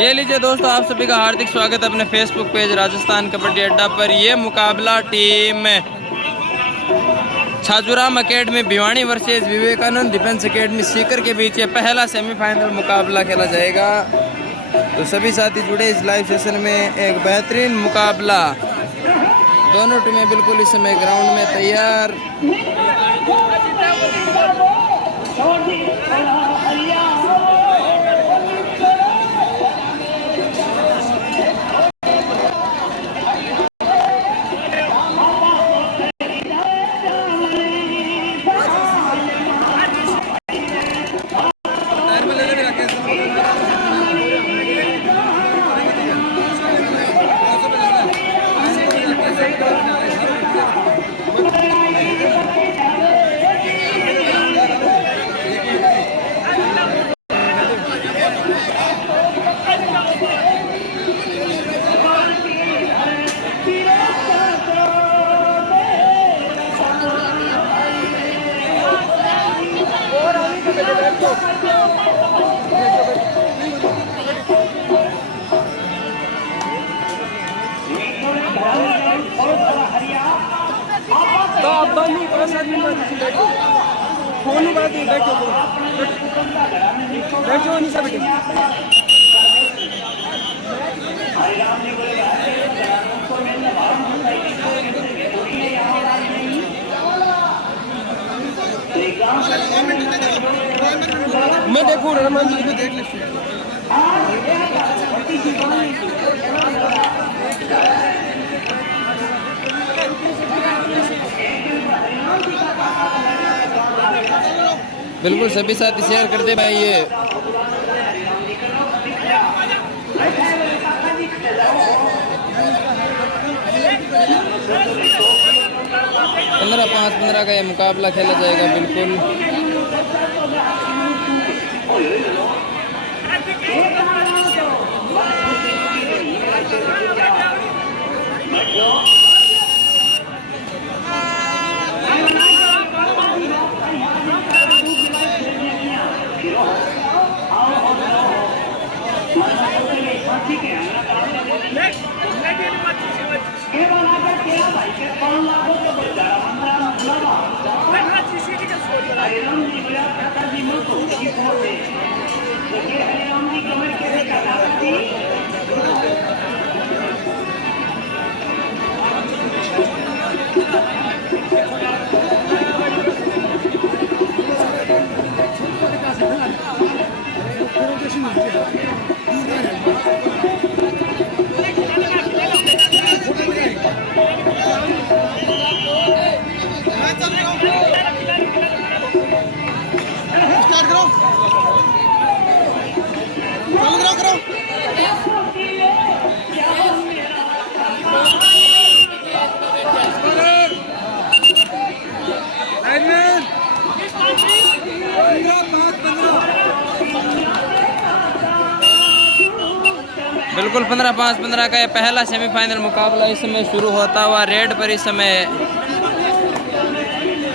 ये लीजिए दोस्तों, आप सभी का हार्दिक स्वागत है अपने फेसबुक पेज राजस्थान कबड्डी अड्डा पर। ये मुकाबला team Chhajuram academy Bhiwani versus Vivekanand defence academy Sikar के बीच ये पहला सेमीफाइनल मुकाबला खेला जाएगा। तो सभी साथी जुड़े इस लाइव सेशन में। एक बेहतरीन मुकाबला, दोनों टीमें बिल्कुल इस समय ग्राउंड में तैयार। मैं देखूँ रहमान जी को देख लेते बिल्कुल सभी साथी शेयर कर दे भाई। ये पंद्रह 5-15 का ये मुकाबला खेला जाएगा। बिल्कुल बिल्कुल 15-5-15 का ये पहला सेमीफाइनल मुकाबला इस समय शुरू होता हुआ। रेड पर इस समय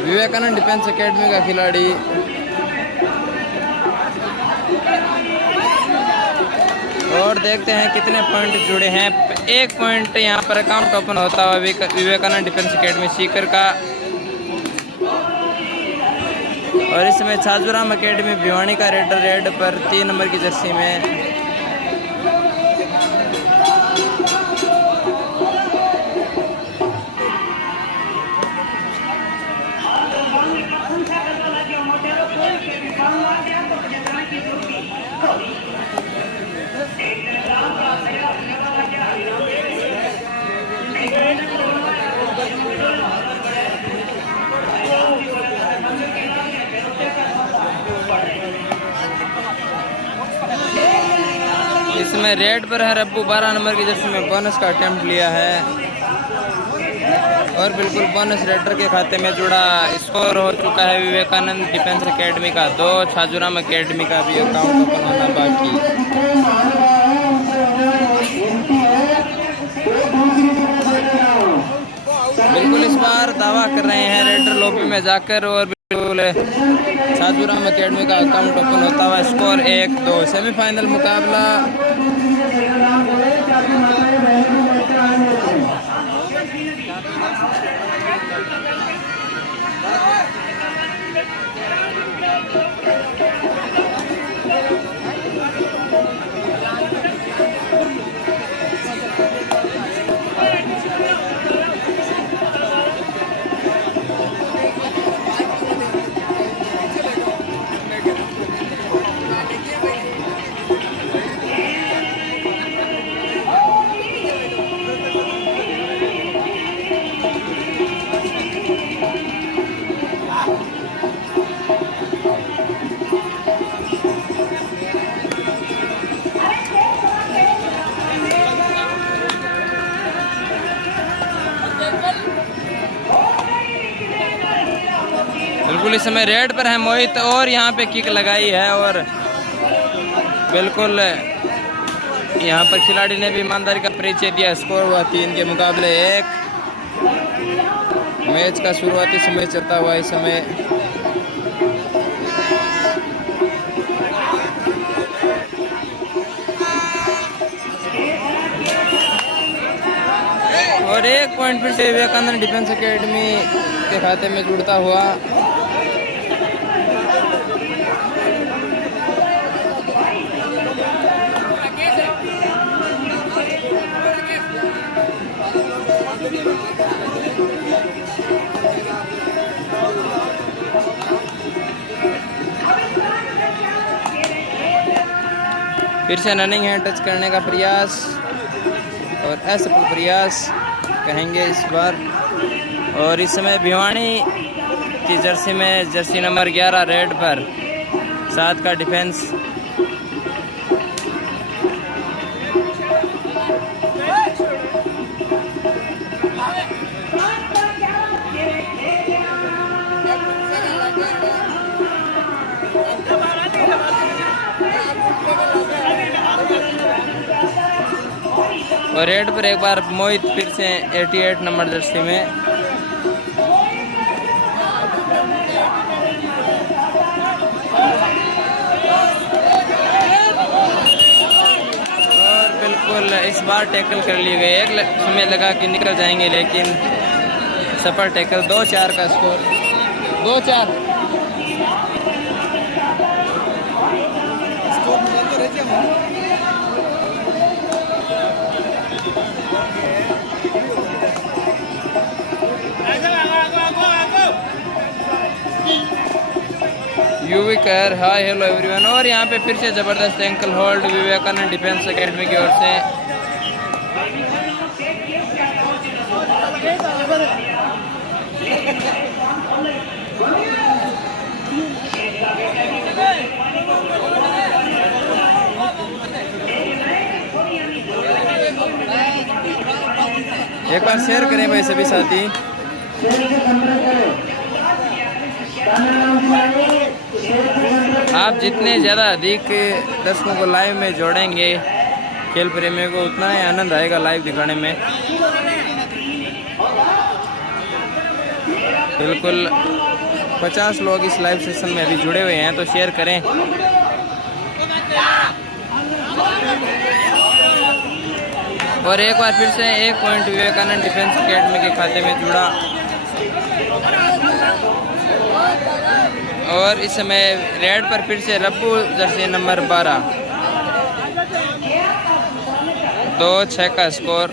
विवेकानंद डिफेंस एकेडमी का खिलाड़ी और देखते हैं कितने पॉइंट जुड़े हैं। 1 पॉइंट यहाँ पर अकाउंट ओपन होता हुआ विवेकानंद डिफेंस एकेडमी सीकर का। और इस समय छाजूराम एकेडमी भिवानी का रेड पर 3 नंबर की जर्सी में। इसमें रेड पर है रब्बू 12 नंबर की जर्सी में बोनस का अटेम्प्ट लिया है। और बिल्कुल बोनस रेडर के खाते में जुड़ा। स्कोर हो चुका है विवेकानंद डिफेंस एकेडमी का 2, छाजूराम एकेडमी का भी अकाउंट ओपन होना बाकी। बिल्कुल इस बार दावा कर रहे हैं रेडर लॉबी में जाकर। और बिल्कुल छाजूराम एकेडमी का अकाउंट ओपन होता हुआ। स्कोर 1-2 सेमीफाइनल मुकाबला बिल्कुल इस समय रेड पर है मोहित और यहाँ पे किक लगाई है और बिल्कुल यहाँ पर खिलाड़ी ने भी ईमानदारी का परिचय दिया। स्कोर हुआ 3 के मुकाबले 1। मैच का शुरुआती समय चलता हुआ इस समय और 1 पॉइंट फिर से विवेकानंद डिफेंस एकेडमी के खाते में जुड़ता हुआ। फिर से रनिंग है, टच करने का प्रयास और असफल प्रयास कहेंगे इस बार। और इस समय भिवानी की जर्सी में जर्सी नंबर 11 रेड पर 7 का डिफेंस। और रेड पर एक बार मोहित फिर से 88 नंबर जर्सी में। और बिल्कुल इस बार टैकल कर लिए गए। एक समय लगा कि निकल जाएंगे लेकिन सफल टैकल। 2-4 का स्कोर। 2-4 यूवी कर। Hi hello everyone. और यहाँ पे फिर से जबरदस्त ankle hold Vivekanand defence academy की ओर से। एक बार शेयर करें भाई सभी साथी। आप जितने ज़्यादा अधिक दर्शकों को लाइव में जोड़ेंगे खेल प्रेमियों को, उतना ही आनंद आएगा लाइव दिखाने में। बिल्कुल 50 लोग इस लाइव सेशन में अभी जुड़े हुए हैं तो शेयर करें। और एक बार फिर से 1 पॉइंट विवेकानंद डिफेंस एकेडमी के खाते में जुड़ा। और इस समय रेड पर फिर से रब्बू जर्सी नंबर 12। 2-6 का स्कोर।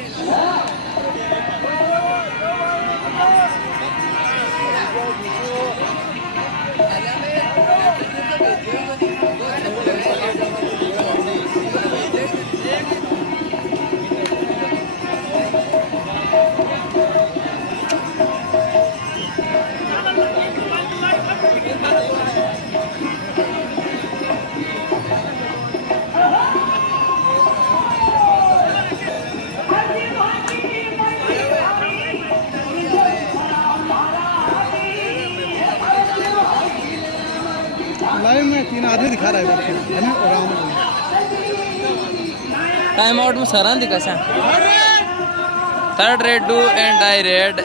लाइव में 3 आधे दिखा रहा है ना। टाइम आउट में सरान दिखा सा। 3rd raid do and die raid.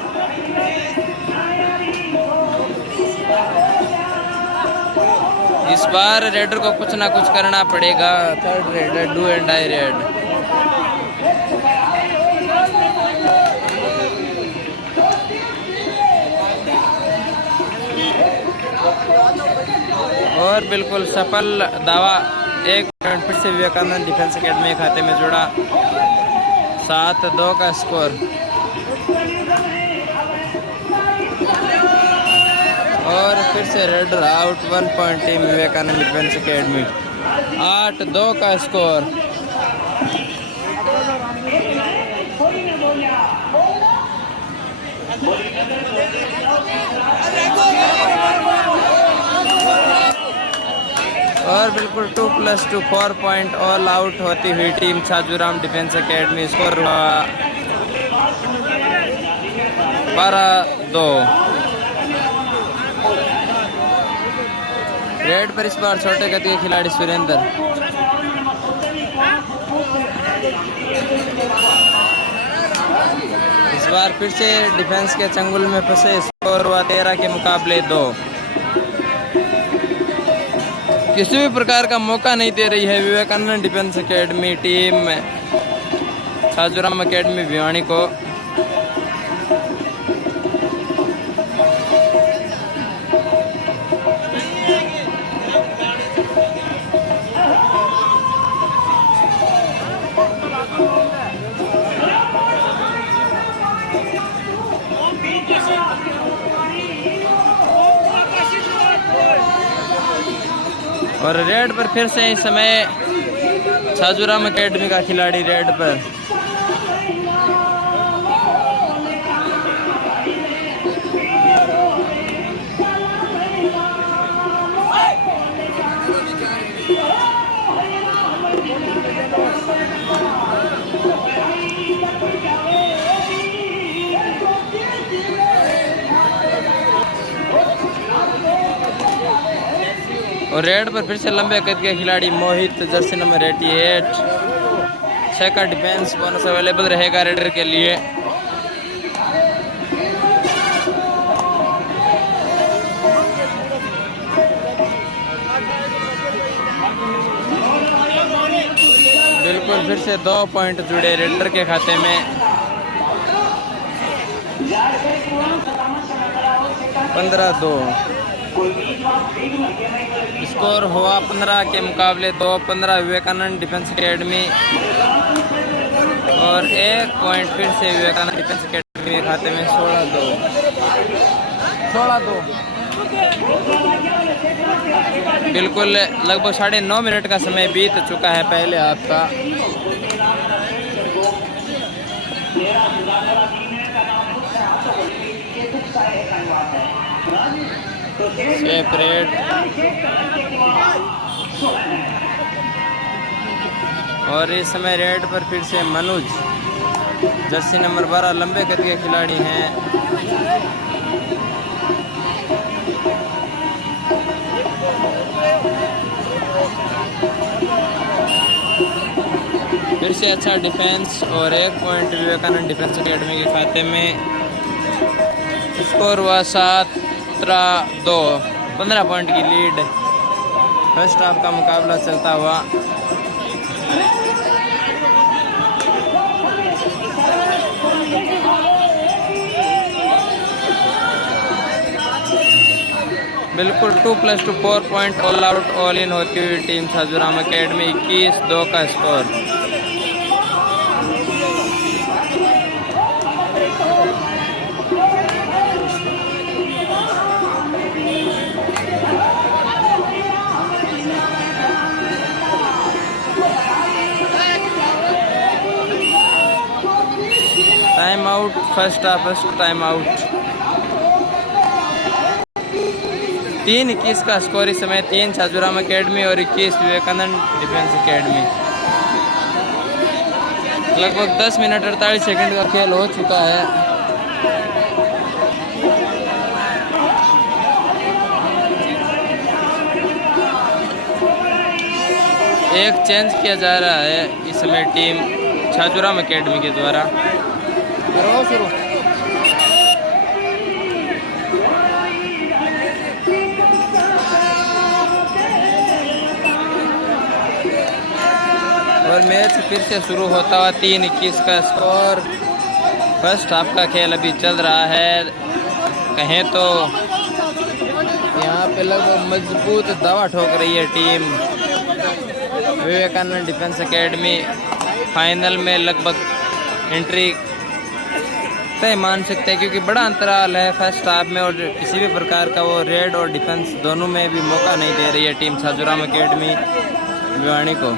इस बार रेडर को कुछ ना कुछ करना पड़ेगा। 3rd raid do and die raid. और बिल्कुल सफल दावा, एक पॉइंट फिर से विवेकानंद डिफेंस एकेडमी के खाते में जुड़ा। 7-2 का स्कोर। और फिर से raid out, 1 point team Vivekanand defence academy. 8-2 का स्कोर। और बिल्कुल 2+2 4 पॉइंट ऑल आउट होती हुई team Chhajuram defence academy. Score हुआ 12-2। रेड पर इस बार छोटे गति के खिलाड़ी सुरेंद्र। इस बार फिर से डिफेंस के चंगुल में फंसे। स्कोर हुआ 13 के मुकाबले 2। किसी भी प्रकार का मौका नहीं दे रही है Vivekanand defence academy team Chhajuram academy Bhiwani को। और रेड पर फिर से इस समय छाजूराम एकेडमी का खिलाड़ी रेड पर। और रेड पर फिर से लंबे कद के खिलाड़ी मोहित, जर्सी नंबर 88। 6 का डिफेंस बोनस अवेलेबल रहेगा रेडर के लिए। बिल्कुल फिर से 2 पॉइंट जुड़े रेडर के खाते में। 15-2 स्कोर हुआ। 15 के मुकाबले 2। 15 विवेकानंद डिफेंस एकेडमी। और 1 पॉइंट फिर से विवेकानंद डिफेंस एकेडमी के खाते में। 16-2। बिल्कुल लगभग 9.5 मिनट का समय बीत चुका है पहले हाफ का। सेपरेट। और इस समय रेड पर फिर से मनुज, जर्सी नंबर 12, लंबे कद के खिलाड़ी हैं। फिर से अच्छा डिफेंस और 1 पॉइंट विवेकानंद डिफेंस एकेडमी के खाते में। स्कोर हुआ 17-2। 15 पॉइंट की लीड। फर्स्ट हाफ का मुकाबला चलता हुआ। बिल्कुल 2+2 4 point all out all in होती हुई टीम छाजूराम एकेडमी। 21-2 का score. Time out first time out. 3-21 का स्कोर इस समय। 3 छाजूराम एकेडमी और 21 विवेकानंद डिफेंस एकेडमी। लगभग 10 मिनट 48 सेकंड का खेल हो चुका है। एक चेंज किया जा रहा है इस समय टीम छाजूराम एकेडमी के द्वारा। और मैच फिर से शुरू होता हुआ। 3-21 का स्कोर। फर्स्ट हाफ का खेल अभी चल रहा है। कहें तो यहाँ पे लगभग मजबूत दावा ठोक रही है team Vivekanand defence academy. Final में लगभग एंट्री तय मान सकते हैं, क्योंकि बड़ा अंतराल है फर्स्ट हाफ में और किसी भी प्रकार का वो रेड और डिफेंस दोनों में भी मौका नहीं दे रही है टीम छाजूराम एकेडमी भिवानी को।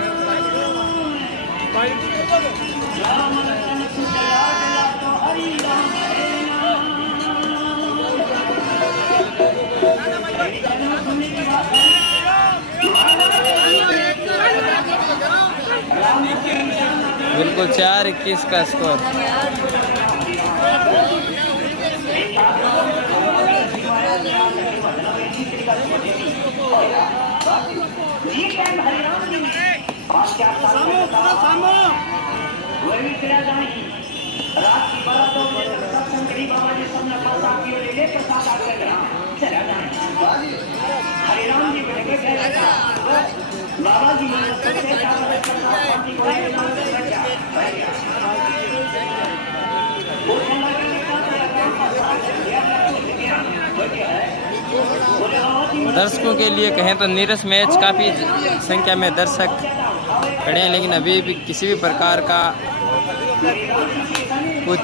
बिल्कुल 4-21 का स्कोर। दर्शकों के लिए कहें तो नीरस मैच, काफ़ी संख्या में दर्शक खड़े हैं, लेकिन अभी भी किसी भी प्रकार का कुछ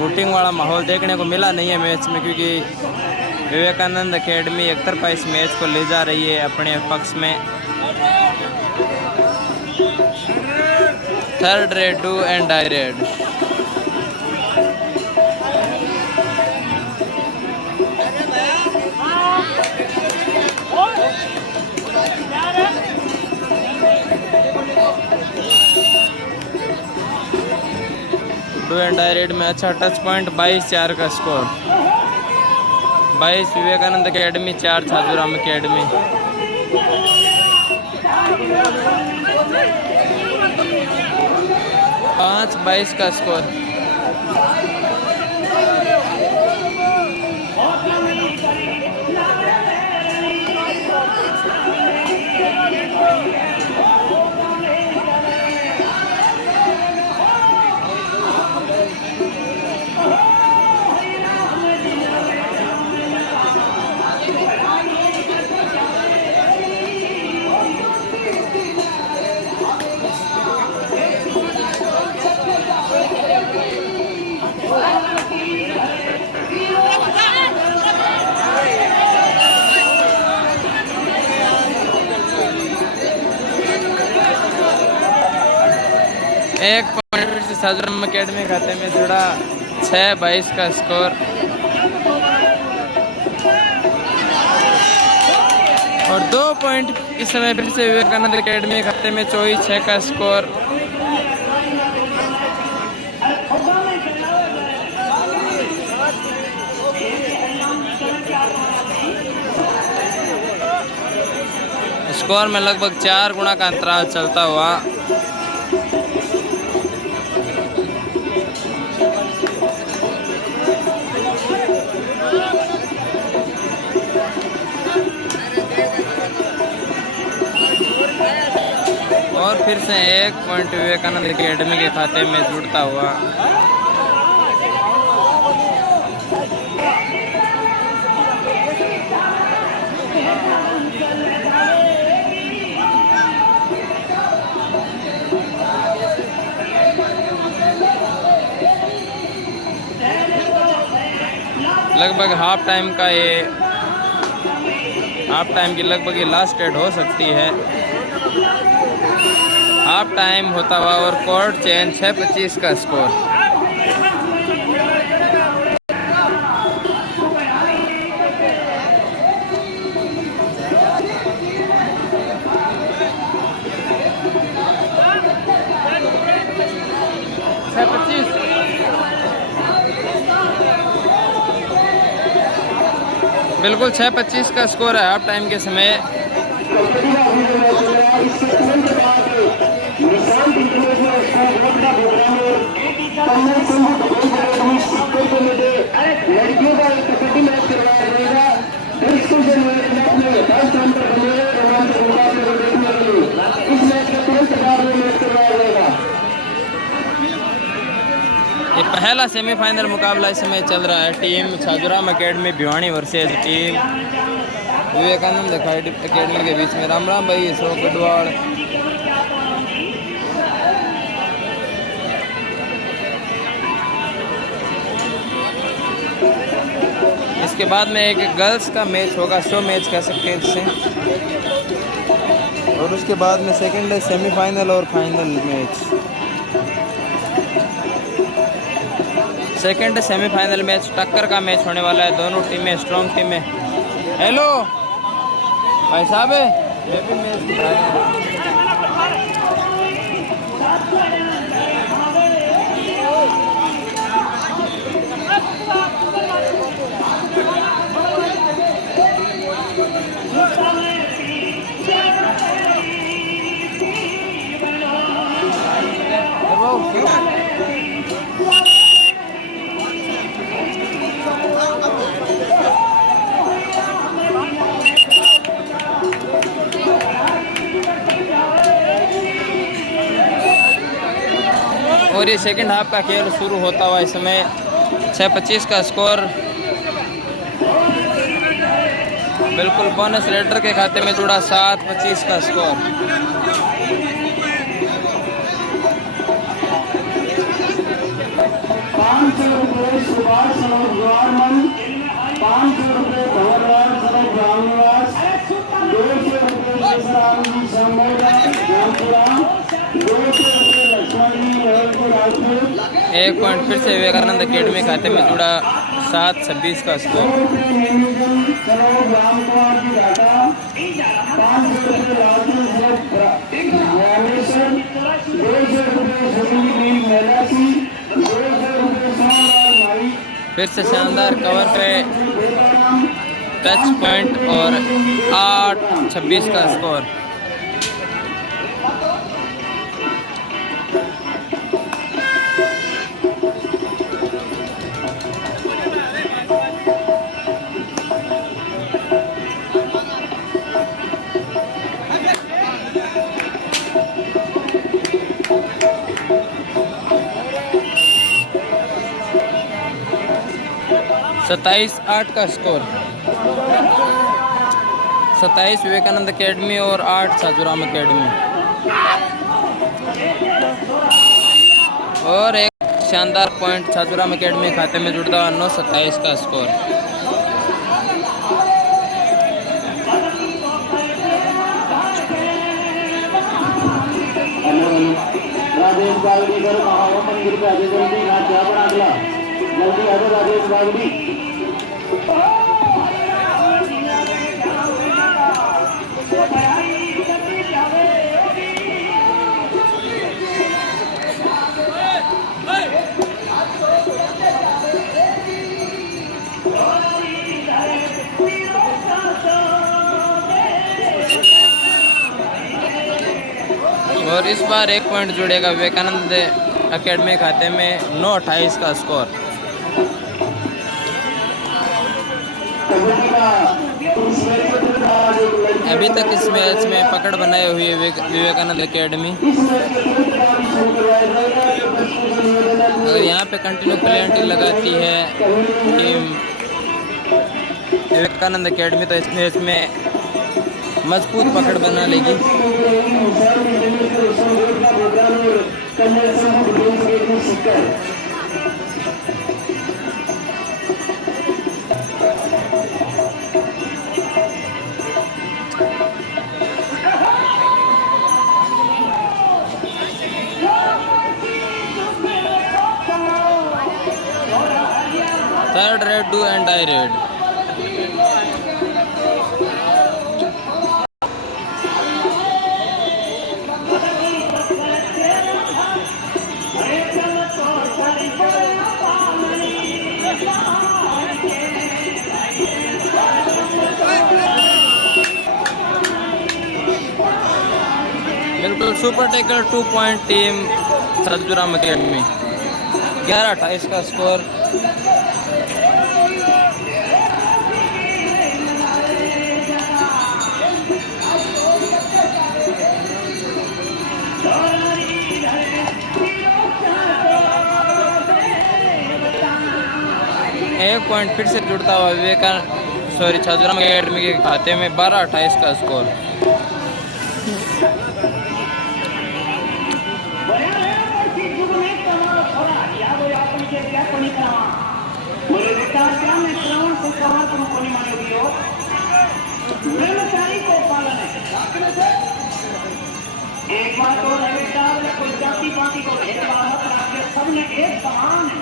वोटिंग वाला माहौल देखने को मिला नहीं है मैच में, क्योंकि विवेकानंद एकेडमी एक तरफा इस मैच को ले जा रही है अपने पक्ष में। Third raid do and die raid. Do and die raid में अच्छा टच पॉइंट, 22-4 का score. 22 Vivekanand academy, 4 Chhajuram academy. पाँच 22 का स्कोर। एक पॉइंट से छाजूराम एकेडमी खाते में जुड़ा, 6-22 का स्कोर। और 2 पॉइंट इस समय फिर से विवेकानंद एकेडमी खाते में, 24-6 का स्कोर। स्कोर में लगभग 4 गुना का अंतराल चलता हुआ और फिर से 1 पॉइंट विवेकानंद एकेडमी के खाते में जुड़ता हुआ। लगभग हाफ टाइम की लगभग ये लास्ट डेट हो सकती है। हाफ टाइम होता हुआ और कोर्ट चेंज, 6-25 का स्कोर। बिल्कुल 6-25 का स्कोर है हाफ टाइम के समय। लड़कियों का एक कबड्डी मैच करवाया जाएगा। इस मैच का तुरंत बाद में मैच करवाया जाएगा। ये पहला सेमीफाइनल मुकाबला इस समय चल रहा है। Team Chhajuram academy Bhiwani versus team Vivekanand academy के बीच में। राम राम भाई सो गढ़वाल। इसके बाद में एक गर्ल्स का मैच होगा, शो मैच कह सकते हैं जिसे, और उसके बाद में सेकंड है सेमीफाइनल और final match. Second semifinal match टक्कर का मैच होने वाला है, दोनों टीमें स्ट्रॉन्ग टीमें। हेलो भाई साहब, मैं भी मैच दिखा रहा हूं। और ये सेकंड हाफ का खेल शुरू होता हुआ इस समय 6-25 का स्कोर बिल्कुल बोनस रेडर के खाते में जुड़ा, 7-25 का स्कोर। ₹500 सुभाष सनोज गवर्नमेंट, ₹500 भवनलाल सनोज रामनिवास, ₹200 रामजी संबोधा जामपुरा, ₹200 लक्ष्मण जी लहलपुर राजपुर। एक पॉइंट फिर से विवेकानंद एकेडमी खाते में जुड़ा, 7-26 का स्कोर। सनोज रामकुमार जी घाटा, ₹500 राजू ज्ञानेश्वर, ₹200 सुनील मेलासी, ₹200 सोमलाल माई। फिर से शानदार कवर पे टच पॉइंट और 8-26 का स्कोर। सत्ताईस 8 का स्कोर। 27 विवेकानंद एकेडमी और 8 साजूराम एकेडमी। और एक शानदार पॉइंट साजूराम एकेडमी खाते में जुड़ता हुआ, 9-27 का स्कोर। राजेश बागड़ी सर महावा मंदिर पे आगे जल्दी ना क्या बना दिया, जल्दी आ जाओ राजेश बागड़ी। और इस बार एक पॉइंट जुड़ेगा विवेकानंद एकेडमी खाते में, 9-28 का स्कोर। अभी तक इस मैच में पकड़ बनाए हुए विवेकानंद एकेडमी। अगर यहाँ पे कंटिन्यू प्लेंटी लगाती है टीम विवेकानंद एकेडमी तो इस मैच में मजबूत पकड़ बना लेगी। Third raid do and die raid. बिल्कुल super tackle 2 point team Sajuram academy, 11-28 का स्कोर। एक पॉइंट फिर से जुड़ता हुआ सॉरी छाजूराम एकेडमी के खाते में 12-28 का स्कोर। एक बात और है बेटा, कोई जाति पाति को भेदभाव मत रखिए, सबने एक समान है।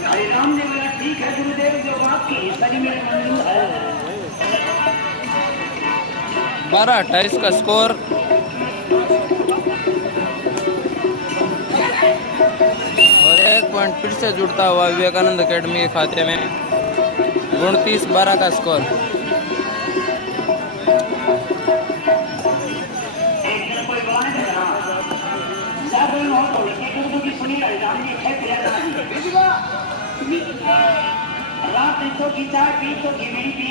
हरे राम ने बोला ठीक है गुरुदेव, जो बात की सही मेरे मंजूर है। 12-28 का स्कोर। और 1 पॉइंट फिर से जुड़ता हुआ विवेकानंद एकेडमी के खाते में। 29-12 का स्कोर। रात तो की चाय पी तो घी नहीं पी,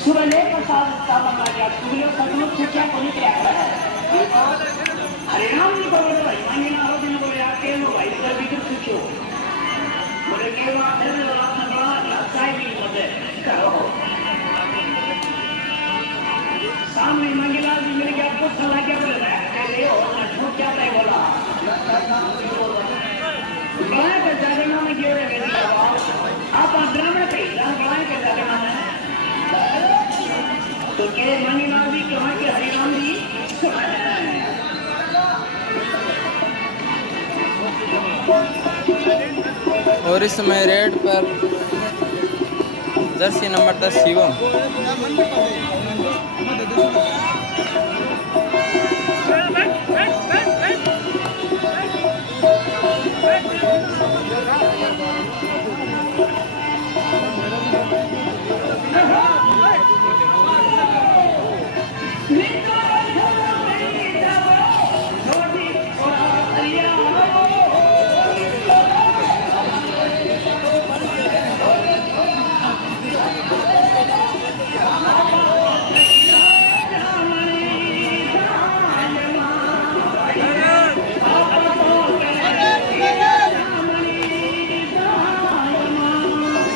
सुबह लेकर साथ बना गया, सुबह सचमुच से क्या कोई क्या है। हरे राम जी को बोले भाई मानी ना हो दिन बोले आके लो भाई इधर भी कुछ पूछो, बोले के बात है ना रात में बड़ा चाय भी बोले करो। सामने मंगला जी मेरे क्या कुछ सलाह क्या बोले ले हो ना झूठ क्या नहीं बोला। मैं तो जागना में क्यों रे मेरी आवाज आप ब्राह्मण पे राम के जागना है तो के मंगला जी क्यों के हरि राम जी। और इस समय रेड पर jersey number 10 Shivam.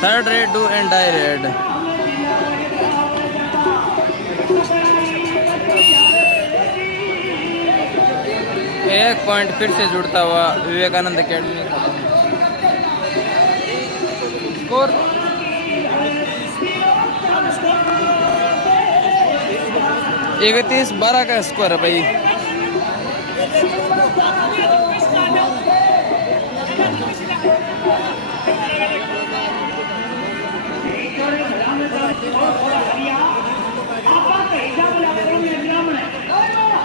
Third raid do and die raid. एक पॉइंट फिर से जुड़ता हुआ विवेकानंद एकेडमी का स्कोर। एक 31-12 का स्कोर है भाई।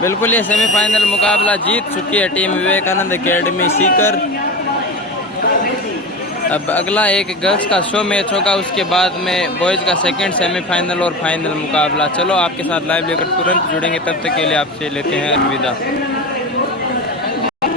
बिल्कुल ये सेमीफाइनल मुकाबला जीत चुकी है टीम विवेकानंद एकेडमी सीकर। अब अगला एक गर्ल्स का शो मैच होगा, उसके बाद में बॉयज़ का सेकंड सेमीफाइनल और फाइनल मुकाबला। चलो आपके साथ लाइव लेकर तुरंत जुड़ेंगे, तब तक के लिए आपसे लेते हैं अलविदा।